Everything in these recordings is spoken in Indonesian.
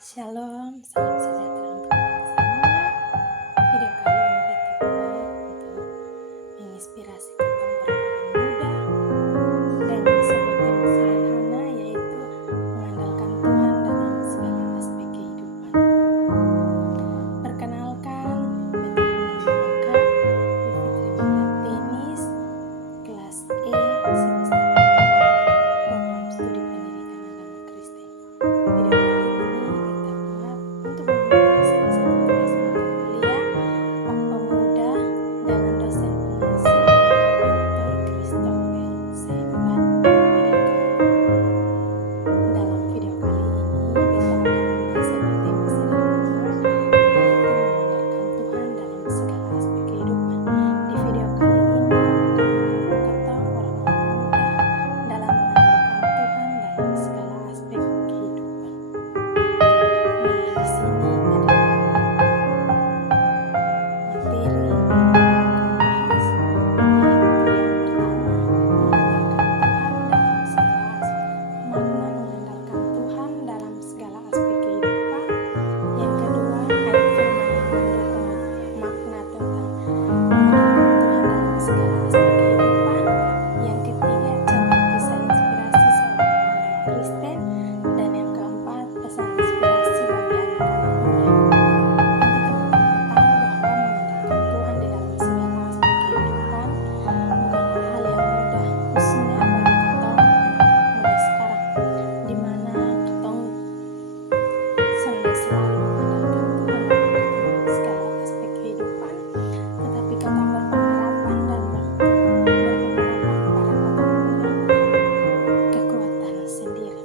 Shalom, salam sejahtera untuk kita semua. Video kali ini kita buat untuk menginspirasi tentang orang-orang muda dengan sebuah tema sederhana, yaitu mengandalkan Tuhan dalam segala aspek kehidupan. Perkenalkan, beta punya nama lengkap Wifitri Tenis, kelas E semester 5, program studi pendidikan agama Kristen. Video kali ini beta buat untuk memulai salah satu kelas mata kuliah Pak Pemuda dengan dosen pengasuh Dr. Christopher Semban Amerika. Dalam video kali ini beta akan membahas sebuah tema sederhana, yaitu mengandalkan Tuhan dalam segala aspek kehidupan. Di video kali ini aku akan menyuruh ketong orang-orang muda dalam mengandalkan Tuhan dalam segala aspek kehidupan. Nah, di sini ada materi yang akan bahas, yaitu yang pertama, mengandalkan Tuhan dalam segala aspek kehidupan. Yang kedua, ayat firman yang mendukung makna tentang mengandalkan Tuhan dalam segala aspek kehidupan. Yang ketiga, contoh kisah inspirasi seorang pemuda Kristen. Dan yang keempat, pesan inspirasi bagi anak-anak muda. Tentu teman-teman tahu bahwa mengandalkan Tuhan di dalam segala aspek kehidupan bukanlah hal yang mudah, khususnya bagi ketong anak-anak muda sekarang, di mana ketong selalu mengandalkan Tuhan dalam segala aspek kehidupan, tetapi ketong berpengharapan dan berpengharapan kepada ketong punya kekuatan sendiri.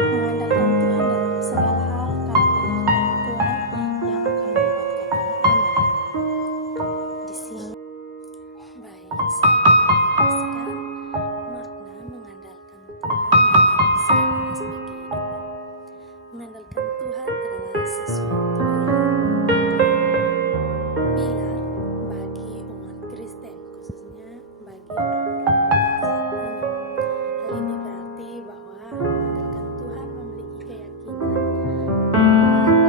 Mengandalkan Tuhan dalam segala hal karena penyertaan Tuhan yang akan membuat ketong aman. Di sini, baik, saya akan menjelaskan makna mengandalkan Tuhan dalam segala aspek kehidupan. Mengandalkan Tuhan adalah sesuatu yang pilar bagi umat Kristen, khususnya bagi orang-orang muda saat ini. Hal ini berarti bahwa mengandalkan Tuhan memiliki keyakinan bahwa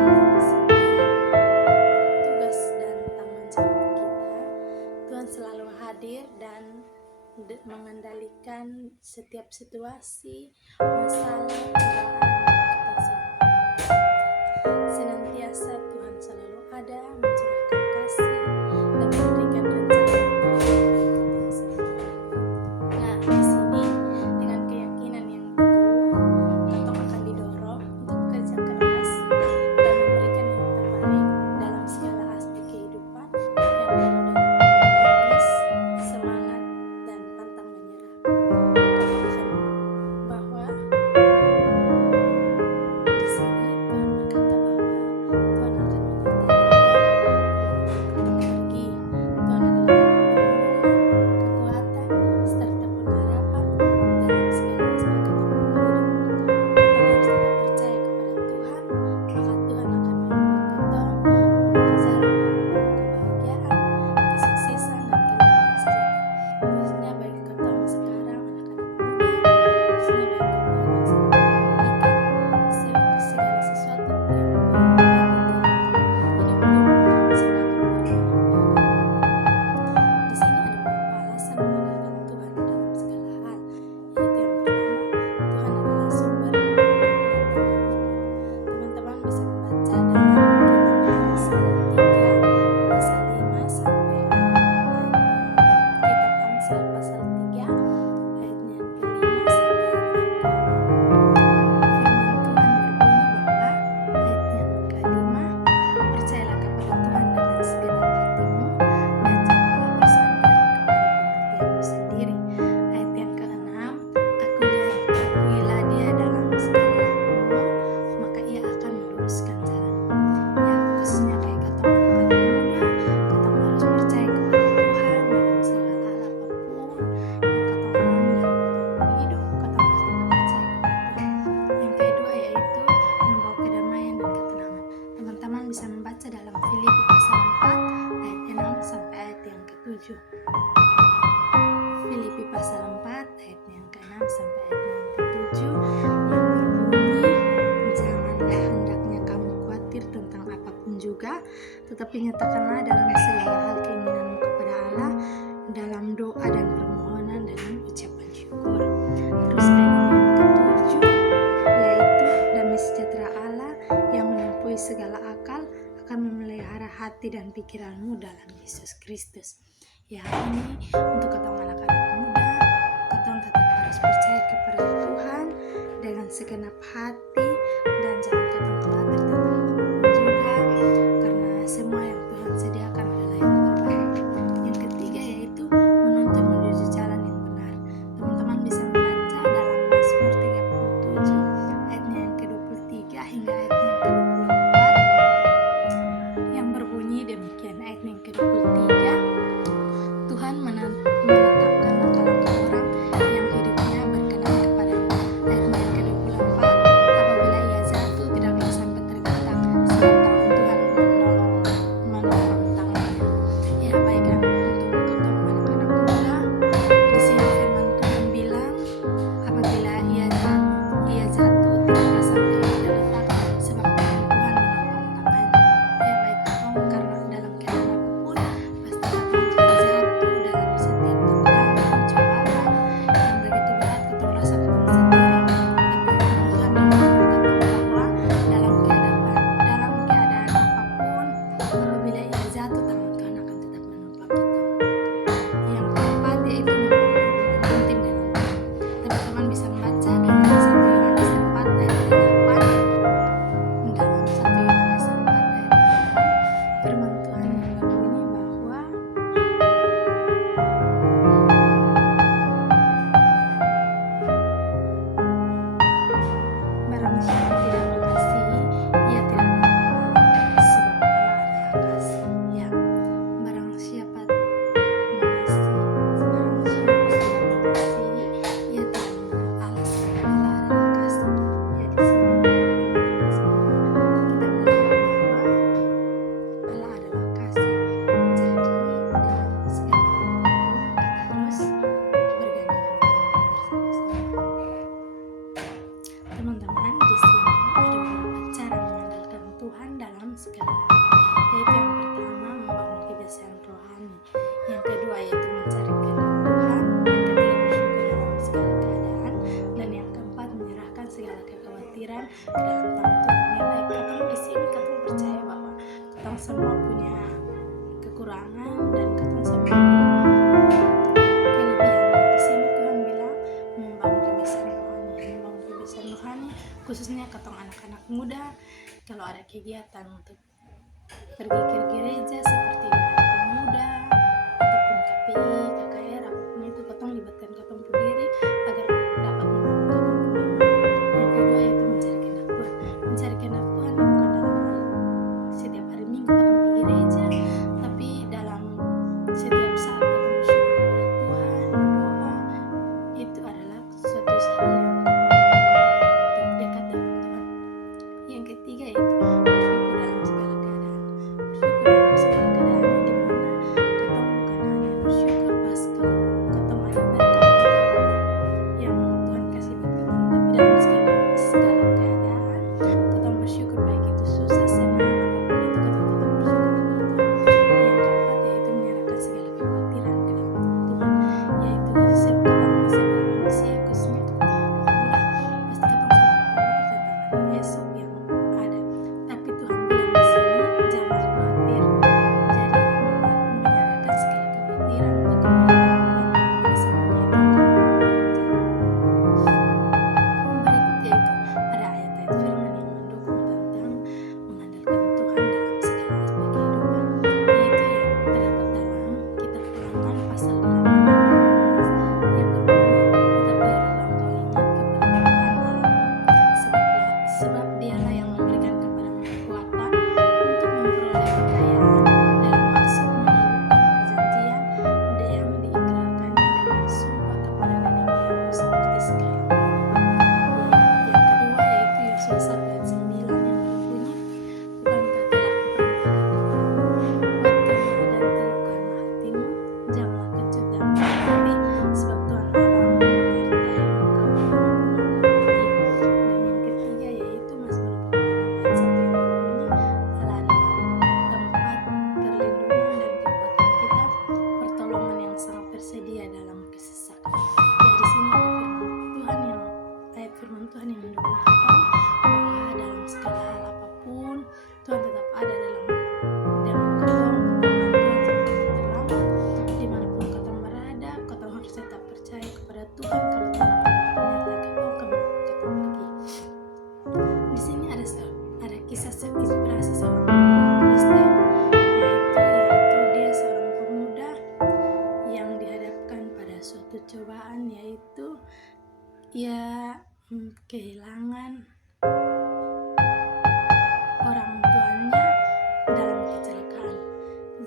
dalam setiap tugas dan tanggung jawab kita, Tuhan selalu hadir dan mengendalikan setiap situasi, masalah, cobaan yang kita sedang. Senantiasa Tuhan selalu ada, mencurahkan kasih dan memberikan rencana yang terbaik bagi kita semua. Nah, di sini dengan keyakinan yang teguh, ketong akan didorong untuk bekerja keras dan memberikan yang terbaik dalam segala aspek kehidupan, yang penuh dengan optimis, semangat, dan pantang menyerah. Ketong akan bahwa di sini Tuhan berkata bahwa Tuhan akan menyertai ketong pergi. Tuhan adalah perlindungan, kekuatan, serta pengharapan dalam segala aspek ketong hidup. Ketong harus tetap percaya kepada Tuhan, maka Tuhan akan membuat ketong menuju jalan yang penuh kebahagiaan, kesuksesan, dan kehidupan sejahtera. Khususnya bagi ketong sekarang, anak-anak muda, khususnya bagi ketong yang sedang menyanyikan segala sesuatu yang membuat di dalam hidup itu sehingga akan berubah. Di sini ada beberapa alasan mengandalkan Tuhan dalam segala hal, yaitu yang pertama, Tuhan adalah sumber kekuatan kita. Teman-teman bisa membaca dalam kitab Amsal 3 pasal 5 sampai kitab Amsal pasal 3 ayatnya yang ke-5 sampai ayatnya yang ke-6. Firman Tuhan berbunyi bahwa ayat yang ke-5, percayalah kepada Tuhan dengan segenap hatimu dan janganlah bersandar kepada pengertianmu sendiri. Ayat yang ke-6, akuilah dia dalam segala lakumu, maka ia akan meluruskan jalanmu. juga, tetapi nyatakanlah dalam segala hal keinginanmu kepada Allah dalam doa dan permohonan dengan ucapan syukur. Terus ayat yang ketujuh, yaitu damai sejahtera Allah yang melampaui segala akal akan memelihara hati dan pikiranmu dalam Yesus Kristus. Ya, ini untuk ketong anak-anak muda, ketong tetap harus percaya kepada Tuhan dengan segenap hati dan jangan ketong khawatir tentang apapun juga, karena semua yang Tuhan sediakan adalah yang terbaik. Yang ketiga yaitu menuntun menuju jalan yang benar. Teman-teman bisa membaca dalam Mazmur 37 ayatnya yang ke-23 hingga ayatnya yang ke-24 yang berbunyi demikian. Ayatnya yang ke-23, Tuhan menetapkan langkah-langkah orang yang hidupnya berkenan kepada-Mu. Ayatnya yang ke-24, apabila ia jatuh tidaklah sampai tergeletak, sebab tangan Tuhan menopang tangannya. Ya, baiklah untuk ketemu anak-anak muda, di sini firman Tuhan bilang apabila ia jatuh tidaklah sampai tergeletak, sebab tangan Tuhan menopang tangannya. Ya, baik ketemu karena dalam keadaan apapun pasti ketemu akan jatuh dalam setiap tantangan cobaan yang begitu berat ketemu rasa ketemu sendiri. Tapi Tuhan mengingatkan ketemu bahwa dalam keadaan apapun apabila ia jatuh tangan Tuhan akan tetap menopang kita. Yang keempat yaitu membangun hubungan intim dengan Tuhan. Teman-teman bisa membaca dalam 1 Yohanes 4 ayat 8. Dalam 1 Yohanes 4 ayat 8 firman Tuhan yang berbunyi bahwa barang siapa tidak mengasihi, ia tidak mengenal Allah, sebab Allah adalah kasih. Ya, barang siapa tidak mengasihi, ia tidak mengenal Allah, sebab Allah adalah kasih. Ya, di sini kita melihat bahwa Allah adalah kasih. Jadi dalam segala hal kita harus bergandengan tangan bersama-sama. Teman-teman, di sini ada beberapa cara mengandalkan Tuhan dalam segala hal. Yaitu yang pertama, membangun kebiasaan rohani. Yang kedua yaitu mencari kehendak Tuhan. Yang ketiga, bersyukur dalam segala keadaan. Dan yang keempat, menyerahkan segala kekhawatiran ke dalam tangan Tuhan. Ya, baik ketemu di sini ketemu percaya bahwa ketemu semua punya kekurangan dan ketemu semua kelebihan. Di sini Tuhan bilang membangun kebiasaan rohani, khususnya ketong anak-anak muda. Kalau ada kegiatan untuk pergi ke gereja seperti ibadah pemuda ataupun KPI, KKR, apapun itu ketong libatkan ketong diri agar dapat membangun ketong iman. Yang kedua yaitu mencari kehendak Tuhan. Mencari kehendak Tuhan bukan dalam hal setiap hari Minggu ketong pergi gereja, tapi dalam setiap saat ketong bersyukur kepada Tuhan, berdoa, itu adalah suatu hal yang untuk dekat dengan Tuhan. Yang ketiga yaitu bersyukur dalam segala keadaan. Bersyukur dalam segala keadaan, di mana ketong bukan hanya bersyukur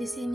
di sini